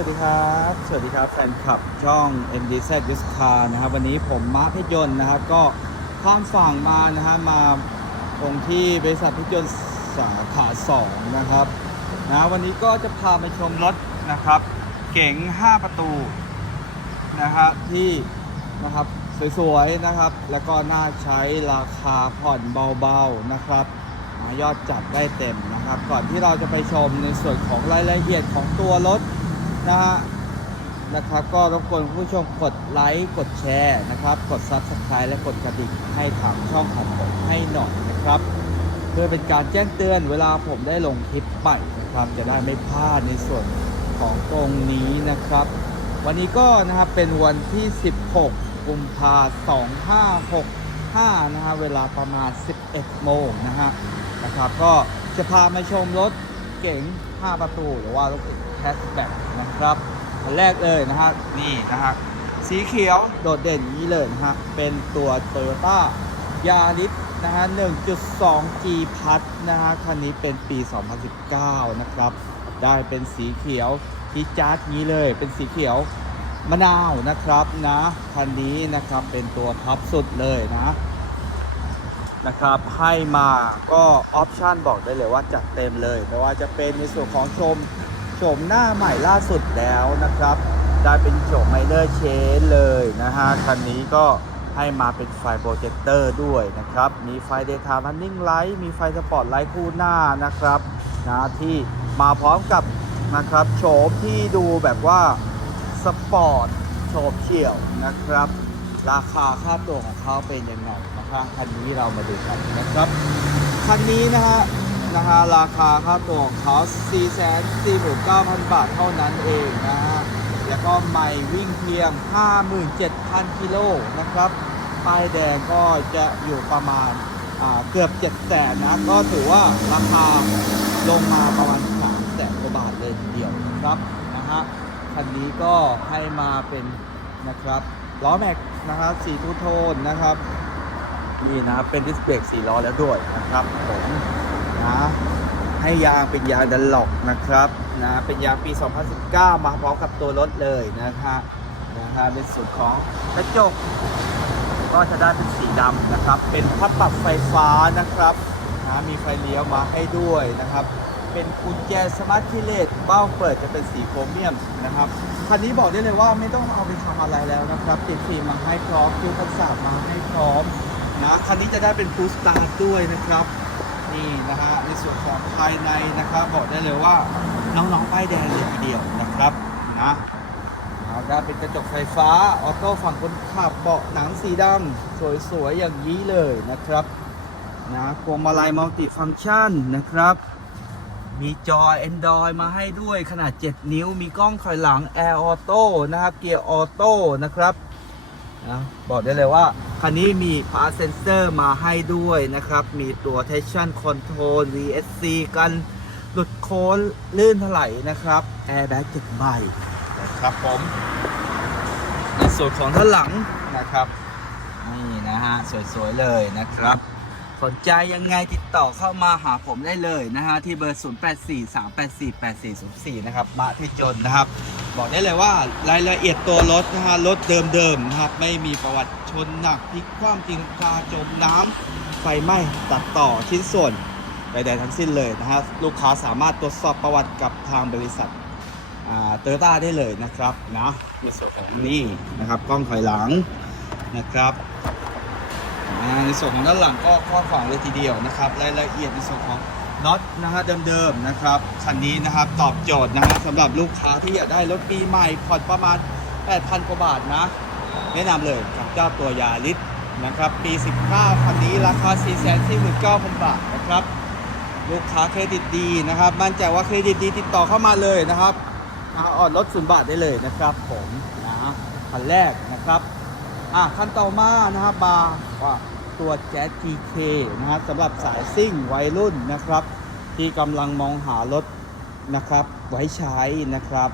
วัสดีครับ สวัสดีครับแฟนคลับช่อง MDZ u s Car นะครับ วันนี้ผมมาร์คพชรยนนะครับ ก็ข้ามฝั่งมานะฮะมาตรงที่บริษัทพชรยนสาขา2นะครับนะวันนี้ก็จะพาไปชมรถนะครับ เก๋ง 5 ประตูนะครับที่นะครับสวยๆนะครับ แล้วก็น่าใช้ราคาผ่อนเบาๆนะครับยอดจัดได้เต็มนะครับ ก่อนที่เราจะไปชมในส่วนของรายละเอียดของตัวรถ นะฮะนะครับก็รบกวนผู้ชมกดไลค์กดแชร์นะครับกด Subscribe และกดกระดิ่งให้ทางช่องของผมให้หน่อยนะครับ เพื่อเป็นการแจ้งเตือนเวลาผมได้ลงคลิปใหม่นะครับจะได้ไม่พลาดในส่วนของตรงนี้นะครับ วันนี้ก็นะครับเป็นวันที่ 16 กุมภา2565 นะฮะเวลาประมาณ 11 โมงนะฮะนะครับก็จะพามาชมรถเก๋ง 5 ประตูหรือว่ารถเก๋ง สแบ็กนะครับอันแรกเลยนะฮะนี่นะฮะสีเขียวโดดเด่นนี้เลยนะฮะเป็นตัว Toyota Yaris นะฮะ 1.2G พัทนะฮะคันนี้เป็นปี 2019 นะครับ ได้เป็นสีเขียวที่จัดนี้เลย เป็นสีเขียวมะนาวนะครับนะคันนี้นะครับเป็นตัวท็อปสุดเลยนะนะครับให้มาก็ออปชันบอกได้เลยว่าจัดเต็มเลยไม่ว่าจะเป็นในส่วนของชม โฉมหน้าใหม่ล่าสุดแล้วนะครับได้เป็นโฉมไมเนอร์เชนเลยนะฮะคันนี้ก็ให้มาเป็นไฟโปรเจคเตอร์ด้วยนะครับ มีไฟ Daytime Running Light มีไฟสปอตไลท์คู่หน้านะครับนะที่มาพร้อมกับนะครับโฉมที่ดูแบบว่าสปอร์ตโฉมเฉี่ยวนะครับ ราคาค่าตัวของเขาเป็นยังไงนะครับคันนี้เรามาดูกันนะครับ คันนี้นะฮะ นะฮะราคาค่าตัวของเขา 449,000 บาทเท่านั้นเองนะฮะ แล้วก็ไม่วิ่งเพียง 57,000 กิโลนะครับ ป้ายแดงก็จะอยู่ประมาณาเกือบ 7 แสนนะ ก็ถือว่าราคาลงมาประมาณ3แสนกว่าบาทเลยทีเดียวนะครับนะฮะ คันนี้ก็ให้มาเป็นนะครับล้อแม็กนะครับสีทูโทนนะครับนี่นะเป็นดิสเบรกสีล้อแล้วด้วยนะครับผม นะให้ยางเป็นยางดันหลอกนะครับนะเป็นยางปี 2019 มาพร้อมกับตัวรถเลยนะฮะนะฮะเป็นส่วนของกระจก ก็จะได้เป็นสีดำนะครับ เป็นพับปรับไฟฟ้านะครับนะมีไฟเลี้ยวมาให้ด้วยนะครับเป็นกุญแจสมาร์ทคีเลสเบ้าเปิดจะเป็นสีโครเมียมนะครับคันนี้บอกได้เลยว่าไม่ต้องเอาไปทำอะไรแล้วนะครับติดฟิล์มมาให้พร้อมคิวกันสาบมาให้พร้อมนะคันนี้จะได้เป็นฟูสตาร์ด้วยนะครับ นี่นะฮะในส่วนของภายในนะครับบอกได้เลยว่าน้องๆป้ายแดงเลยทีเดียวนะครับนะเอาได้เป็นกระจกไฟฟ้าออโต้ฝั่งคนขับเบาะหนังสีดำสวยๆอย่างนี้เลยนะครับนะพวงมาลัยมัลติฟัง c t ชันนะครับ มีจอ Android มาให้ด้วยขนาด 7 นิ้ว มีกล้องถอยหลัง Air Auto นะครับ เกียร์ออโต้นะครับ นะบอกได้เลยว่าคันนี้มีพาร์เซนเซอร์มาให้ด้วยนะครับ มีตัว Traction Control VSC กันหลุดโค้นลื่นถลายนะครับ Airbag 7ใบนะครับผม ในส่วนของด้านหลังนะครับ นี่นะฮะ สวย ๆ เลยนะครับ สนใจยังไงติดต่อเข้ามาหาผมได้เลยนะฮะ ที่เบอร์ 0843848404 นะครับมาที่จนนะครับ บอกได้เลยว่ารายละเอียดตัวรถนะฮะรถเดิมๆนะครับ ไม่มีประวัติชนหนักพลิกคว่ำจริงกาจมน้ำไฟไหม้ตัดต่อชิ้นส่วนใดๆทั้งสิ้นเลยนะฮะลูกค้าสามารถตรวจสอบประวัติกับทางบริษัทเตอร์ต้าได้เลยนะครับนะในส่วนของนี่นะครับกล้องถอยหลังนะครับอ่า ในส่วนของด้านหลังก็ข้อฝั่งเลยทีเดียวนะครับรายละเอียดในส่วนของน็อตนะฮะเดิมๆนะครับคันนี้นะครับตอบโจทย์นะฮะสำหรับลูกค้าที่อยากได้รถปีใหม่ผ่อนประมาณ 8,000 กว่าบาทนะ แนะนำเลยกับเจ้าตัวยาริสนะครับปี 19 คันนี้ราคา 449,000 บาทนะครับ ลูกค้าเครดิตดีนะครับ มั่นใจว่าเครดิตดีติดต่อเข้ามาเลยนะครับมาออดรถศูนย์บาทได้เลยนะครับผมนะคันแรกนะครับอะคันต่อมานะครับมาว่า ตัวแจ๊ส GK นะครับสำหรับสายซิ่งวัยรุ่นนะครับ ที่กำลังมองหารถนะครับ ไว้ใช้นะครับ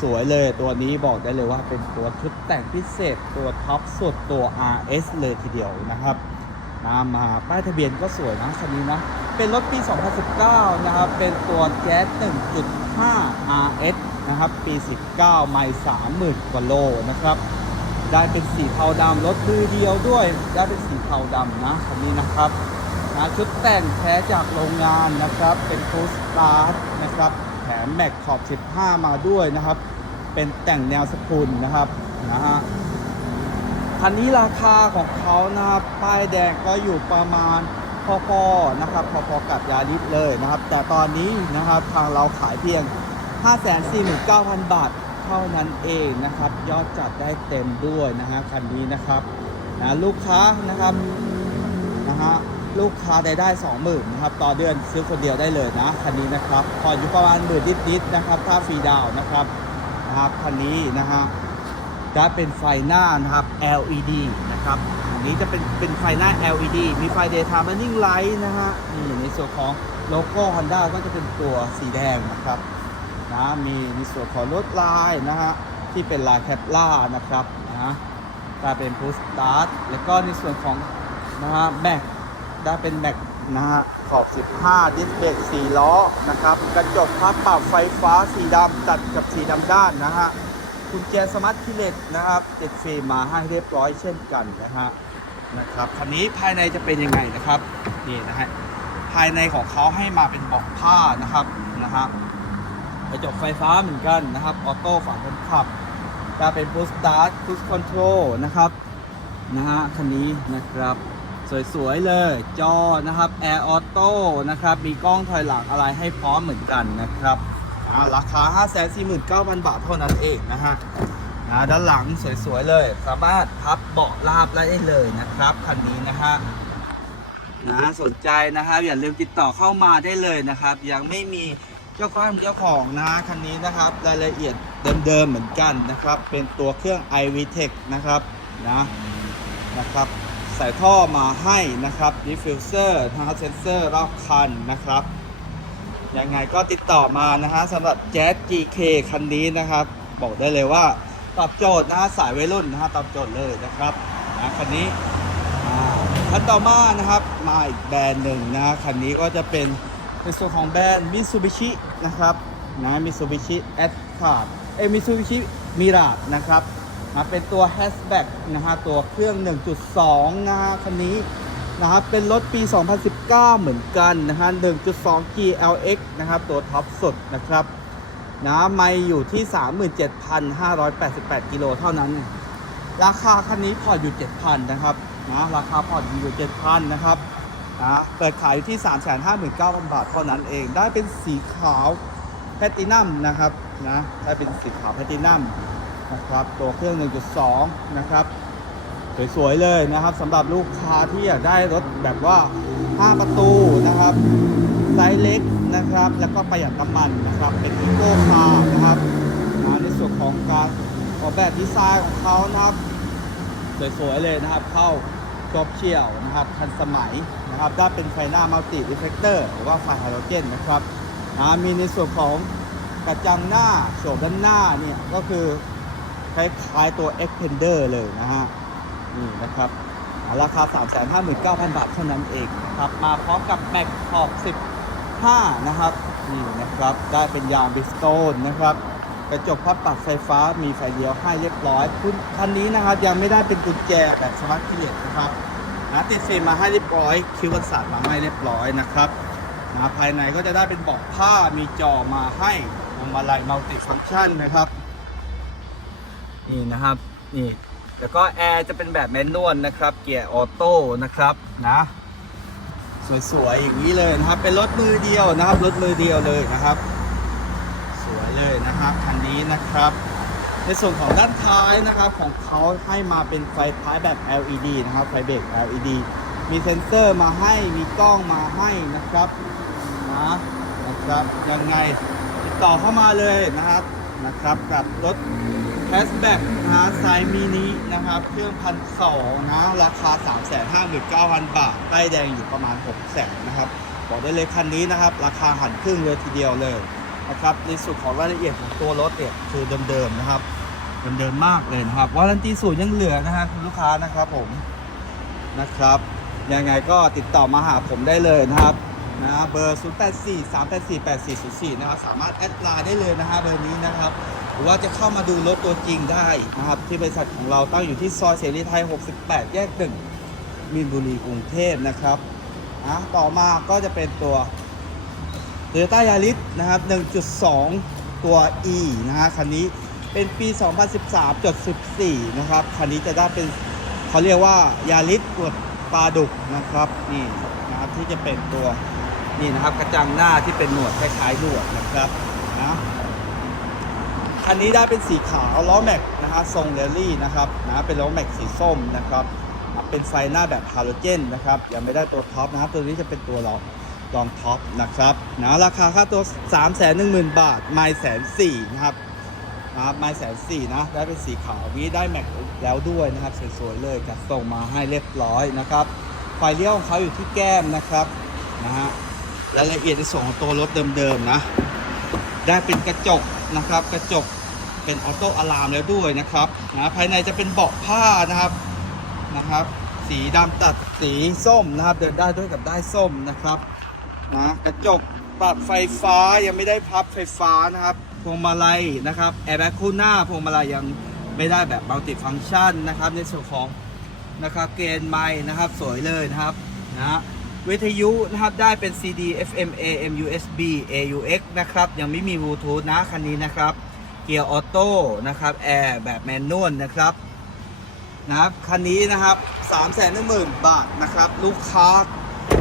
สวยๆเลยตัวนี้บอกได้เลยว่าเป็นตัวชุดแต่งพิเศษตัวท็อปสุดตัว RS เลยทีเดียวนะครับตามาป้ายทะเบียนก็สวยนะคันนี้นะเป็นรถปี 2019 นะครับ เป็นตัวแจ๊ส 1.5 RS นะครับ ปี 19 ไม่30,000 กว่าโลนะครับ ได้เป็นสีเทาดำรถมือเดียวด้วย ได้เป็นสีเทาดำนะคันนี้นะครับนะชุดแต่งแท้จากโรงงานนะครับ เป็นฟูสตาร์นะครับแถมแม็กขอบ 15 มาด้วยนะครับ เป็นแต่งแนวสกุลนะครับนะฮะคันนี้ราคาของเขานะครับป้ายแดงก็อยู่ประมาณพอๆนะครับพอๆกับยาริสเลยนะครับ แต่ตอนนี้นะครับทางเราขายเพียง 549,000 บาท เท่านั้นเองนะครับ ยอดจัดได้เต็มด้วยนะฮะคันนี้นะครับนะลูกค้านะครับนะฮะลูกค้าได้ได้20,000นะครับต่อเดือนซื้อคนเดียวได้เลยนะคันนี้นะครับพออยู่ประมาณหมื่นนิดๆนะครับถ้าฟรีดาวนะครับนะครับคันนี้นะฮะจะเป็นไฟหน้านะครับ LED นะครับอันนี้จะเป็นเป็นไฟหน้า LED มีไฟ daytime running light นะฮะนี่ในส่วนของโลโก้ Honda ก็จะเป็นตัวสีแดงนะครับ นะมีในส่วนของรถลายนะฮะที่เป็นลายแคปล่านะครับนะกลายเป็นพุสตาร์ทแล้วก็ในส่วนของนะฮะแม็กได้เป็นแม็กนะฮะขอบ 15 ดิสเบรก4ล้อนะครับกระจกพับปรับไฟฟ้าสีดำตัดกับสีดำด้านนะฮะกุญแจสมาร์ทคีเลสนะครับติดฟิล์มมาให้เรียบร้อยเช่นกันนะฮะนะครับคันนี้ภายในจะเป็นยังไงนะครับนี่นะฮะภายในของเขาให้มาเป็นบอกผ้านะครับนะฮะ กระจกไฟฟ้าเหมือนกันนะครับ ออโต้ฝั่งคนขับ จะเป็น Push Start Push Control นะครับ นะฮะ คันนี้นะครับ สวยๆ เลย จอนะครับ Air Auto นะครับ มีกล้องถอยหลังอะไรให้พร้อมเหมือนกันนะครับอ่าราคา 549,000 บาทเท่านั้นเองนะฮะนะด้านหลังสวยๆเลย สามารถพับเบาะราบได้เลยนะครับ คันนี้นะฮะนะสนใจนะครับอย่าลืมติดต่อเข้ามาได้เลยนะครับ ยังไม่มี เจ้าของเจ้าของนะฮะคันนี้นะครับรายละเอียดเดิมๆเหมือนกันนะครับ เป็นตัวเครื่อง iVTEC นะครับนะนะครับใส่ท่อมาให้นะครับดิฟฟิวเซอร์ทางเซนเซอร์รอบคันนะครับยังไงก็ติดต่อมานะฮะสำหรับ Jazz GK คันนี้นะครับ บอกได้เลยว่าตอบโจทย์นะฮะสายวัยรุ่นนะฮะตอบโจทย์เลยนะครับนะคันนี้คันต่อมานะครับมาอีกแบรนด์หนึ่งนะคันนี้ก็จะเป็น ในส่วนของแบรนด์ Mitsubishi นะครับนะ Mitsubishi a t t a r เอ้ Mitsubishi Mirage นะครับนะเป็นตัว hatchback นะฮะตัวเครื่อง 1.2 นะฮะคันนี้นะครับเป็นรถปี 2019 เหมือนกันนะฮะ 1.2 GLX นะครับตัวท็อปสุดนะครับนะไม่อยู่ที่ 37,588 กิโลเท่านั้น ราคาคันนี้ผ่ออยู่ 7,000 นะครับนะราคาผ่ออยู่ 7,000 นะครับ นะเปิดขายอยู่ที่ 359,000 บาทเท่านั้นเอง ได้เป็นสีขาวแพตตินัมนะครับนะได้เป็นสีขาวแพตตินัมนะครับตัวเครื่อง 1.2 นะครับ สวยๆเลยนะครับสำหรับลูกค้าที่อยากได้รถแบบว่า 5 ประตูนะครับไซส์เล็กนะครับ แล้วก็ประหยัดน้ำมันนะครับ เป็นอีโก้คาร์นะครับนะในส่วนของการออกแบบดีไซน์ของเขานะครับ สวยๆเลยนะครับเข้า จบเชี่ยวนะครับทันสมัยนะครับได้เป็นไฟหน้ามัลติรีเฟกเตอร์หรือว่าไฟไฮโดรเจนนะครับนะมีในส่วนของกระจังหน้าโฉบด้านหน้าเนี่ยก็คือคล้ายๆตัว Expander เลยนะฮะนี่นะครับอ่าราคา 359,000 บาทเท่านั้นเองนะครับมาพร้อมกับแม็กขอบ 15 นะครับนี่นะครับได้เป็นยางบิสโตนนะครับ กระจกพับปรับไฟฟ้ามีไฟเลี้ยวให้เรียบร้อยคุณคันนี้นะครับยังไม่ได้เป็นกุญแจแบบสมาร์ทคีย์เลสนะครับนะติดฟิล์มมาให้เรียบร้อย คิวกันศาสต์มาให้เรียบร้อยนะครับนะภายในก็จะได้เป็นเบาะผ้ามีจอมาให้พวงมาลัยมัลติฟังก์ชันนะครับนี่นะครับนี่แล้วก็แอร์จะเป็นแบบแมนนวลนะครับ เกียร์ออโต้นะครับนะสวยๆอย่างนี้เลยนะครับ เป็นรถมือเดียวนะครับ รถมือเดียวเลยนะครับ เลยนะครับคันนี้นะครับ ในส่วนของด้านท้ายนะครับของเขาให้มาเป็นไฟท้ายแบบ LED นะครับไฟเบรก LED มีเซ็นเซอร์มาให้มีกล้องมาให้นะครับนะนะครับยังไงติดต่อเข้ามาเลยนะครับนะครับกับรถแคสแบ็กนะไซส์มินินะครับเครื่องพันสองนะราคา 3 5 9 0 0 0 บาทป้ายแดงอยู่ประมาณ 6 0 0 0 0นะครับบอกได้เลยคันนี้นะครับ ราคาหันครึ่งเลยทีเดียวเลย นะครับในส่วนของรายละเอียดของตัวรถเนี่ยคือเดิมๆนะครับเดิมๆมากเลยนะครับวารันตีศูนย์ยังเหลือนะฮะคุณลูกค้านะครับผมนะครับยังไงก็ติดต่อมาหาผมได้เลยนะครับนะเบอร์ 0 8 4 3 8 4 8 4 0 4 นะครับสามารถแอดไลน์ได้เลยนะฮะเบอร์นี้นะครับ หรือว่าจะเข้ามาดูรถตัวจริงได้นะครับ ที่บริษัทของเราตั้งอยู่ที่ซอยเสรีไทย 68 แยกหนึ่งมีนบุรีกรุงเทพนะครับอะต่อมาก็จะเป็นตัว โตโยต้ายาริสนะครับ 1.2 ตัว E นะฮะคันนี้เป็นปี 2013.14 นะครับ คันนี้จะได้เป็นเขาเรียกว่ายาริสตรวจปลาดุกนะครับนี่นะครับที่จะเป็นตัวนี่นะครับกระจังหน้าที่เป็นหนวดคล้ายๆหนวดนะครับนะคันนี้ได้เป็นสีขาวล้อแม็กนะฮะทรงเรลลี่นะครับนะเป็นล้อแม็กสีส้มนะครับเป็นไฟหน้าแบบฮาโลเจนนะครับยังไม่ได้ตัวท็อปนะครับตัวนี้จะเป็นตัวรอ รองท็อปนะครับนะราคาค่าตัว 3 1 0 0 0 0 บาท ไม่แสนสี่นะครับนะครับไม่แสนสี่นะ ได้เป็นสีขาวนี้ได้แม็กแล้วด้วยนะครับสวยๆเลยจัดส่งมาให้เรียบร้อยนะครับไฟเลี้ยวของเขาอยู่ที่แก้มนะครับนะฮะรายละเอียดในส่วนของตัวรถเดิมๆนะ ได้เป็นกระจกนะครับ กระจกเป็นออโต้อะลามแล้วด้วยนะครับนะภายในจะเป็นเบาะผ้านะครับนะครับ สีดำตัดสีส้มนะครับ เดินได้ด้วยกับได้ส้มนะครับ นะกระจกปรับไฟฟ้ายังไม่ได้พับไฟฟ้านะครับพวงมาลัยนะครับแอร์แบ็คคู่หน้าพวงมาลัยยังไม่ได้แบบมัลติฟัง c t ชันนะครับในส่วนของนะครับเกณฑ์ไม้นะครับสวยเลยนะครับนะวิทยุนะครับได้เป็น CD FM AM USB AUX นะครับยังไม่มีบลูทูธนะคันนี้นะครับเกียร์ออโต้นะครับแอร์แบบแมนนวลนะครับนะครับคันนี้นะครับ3 1 0 0 0 0 บาทนะครับ ลูกค้า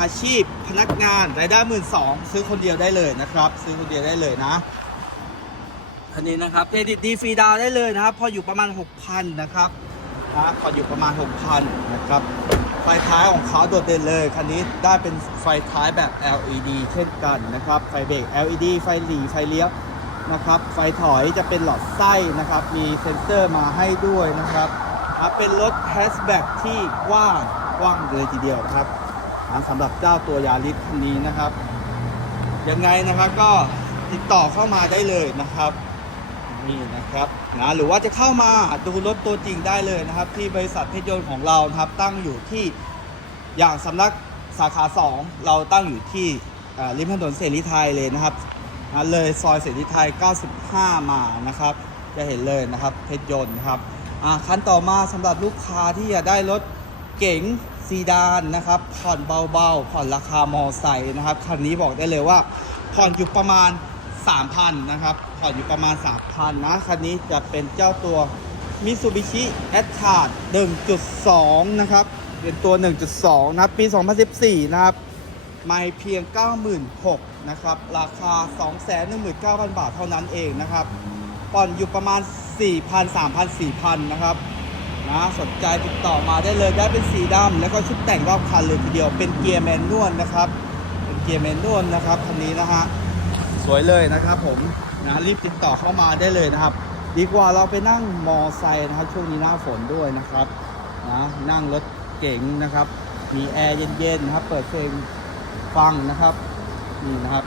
อาชีพ พนักงานรายได้หมื่นสองซื้อคนเดียวได้เลยนะครับ ซื้อคนเดียวได้เลยนะคันนี้นะครับเครดิตดีฟรีดาวได้เลยนะครับ พออยู่ประมาณ 6,000นะครับนะพออยู่ประมาณ 6,000นะครับไฟท้ายของเขาโดดเด่นเลยคันนี้ได้เป็นไฟท้ายแบบ LED เช่นกันนะครับไฟเบรก LED ไฟหลีไฟเลี้ยวนะครับไฟถอยจะเป็นหลอดไส้นะครับ มีเซ็นเซอร์มาให้ด้วยนะครับ เป็นรถแฮชแบ็กที่กว้างกว้างเลยทีเดียวครับ นะสำหรับเจ้าตัวยาริสคันนี้นะครับ ยังไงนะครับก็ติดต่อเข้ามาได้เลยนะครับนี่นะครับนะหรือว่าจะเข้ามาดูรถตัวจริงได้เลยนะครับ ที่บริษัทเพชรยนต์ของเรานะครับ ตั้งอยู่ที่อย่างสำนักสาขา 2 เราตั้งอยู่ที่ริมถนนเสรีไทยเลยนะครับนะเลยซอยเสรีไทย 95 มานะครับ จะเห็นเลยนะครับเพชรยนต์นะครับอ่าคันต่อมาสำหรับลูกค้าที่อยากได้รถเก๋ง ซีดานนะครับผ่อนเบาๆ ผ่อนราคามอไซค์นะครับคันนี้บอกได้เลยว่าผ่อนอยู่ประมาณ 3,000นะครับผ่อนอยู่ประมาณ 3,000นะคันนี้จะเป็นเจ้าตัว Mitsubishi a t t a r 1.2 นะครับ เป็นตัว 1.2 นะครับ ปี 2014 นะครับ ไม่เพียง 96,000นะครับ ราคา 219,000 บาทเท่านั้นเองนะครับ ผ่อนอยู่ประมาณ 4,000 3,000 4,000 นะครับ นะสนใจติดต่อมาได้เลยได้เป็นสีดำแล้วก็ชุดแต่งรอบคันเลยทีเดียวเป็นเกียร์แมนนวลนะครับเป็นเกียร์แมนนวลนะครับคันนี้นะฮะสวยเลยนะครับผมนะรีบติดต่อเข้ามาได้เลยนะครับ ดีกว่าเราไปนั่งมอไซค์นะครับช่วงนี้หน้าฝนด้วยนะครับนะนั่งรถเก๋งนะครับ มีแอร์เย็นๆนะครับ เปิดเพลงฟังนะครับนี่นะครับ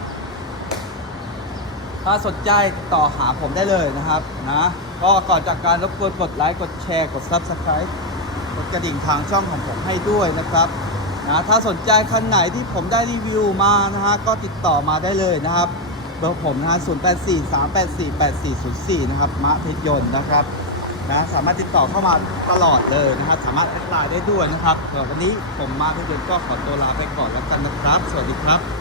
ถ้าสนใจต่อหาผมได้เลยนะครับนะ ก็ก่อนจากการรบกวนกดไลค์กดแชร์กด Subscribe กดกระดิ่งทางช่องของผมให้ด้วยนะครับนะถ้าสนใจคันไหนที่ผมได้รีวิวมานะฮะก็ติดต่อมาได้เลยนะครับเบอร์ผมนะฮะ0 8 4 3 8 4 8 4 0 4 นะครับมะเพชรยนต์นะครับนะสามารถติดต่อเข้ามาตลอดเลยนะครับ สามารถแอดไลน์ได้ด้วยนะครับสำหรับวันนี้ผมมาเพชรยนต์ก็ขอตัวลาไปก่อนแล้วกันนะครับ สวัสดีครับ